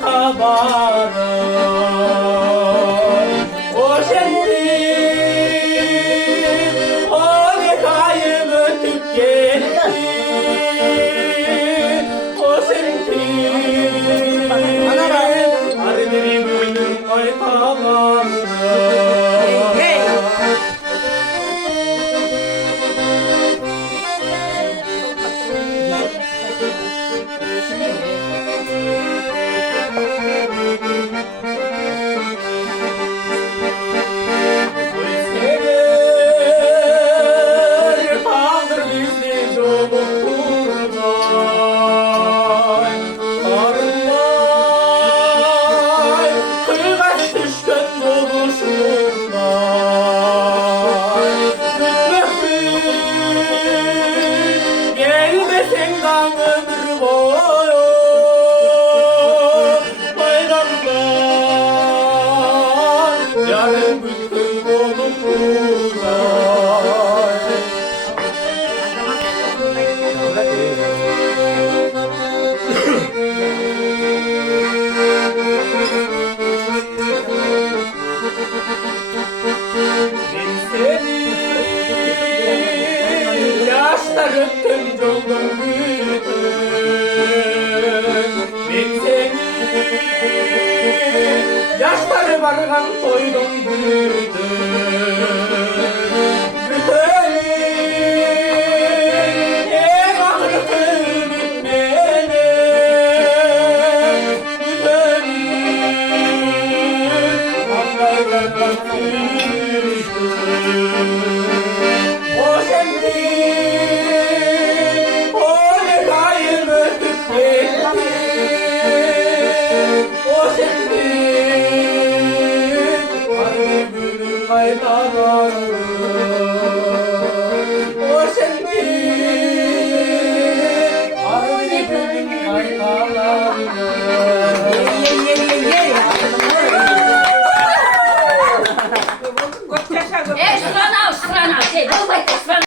tabarım o şendim o nekayım ötüp gitti o şendim hadi bir bölüm oy tabarım Gelmesin ömür boyu bayramdan yarın bütün olup ben seni yaşlar öptüm yolum büyüdüm ben seni yaşları vargan koydum büyüdüm bütün en ağır ümit benim bütün anlaylardan o şendim o nekayım ötüp gitti o şendim hadi gülüm aynalar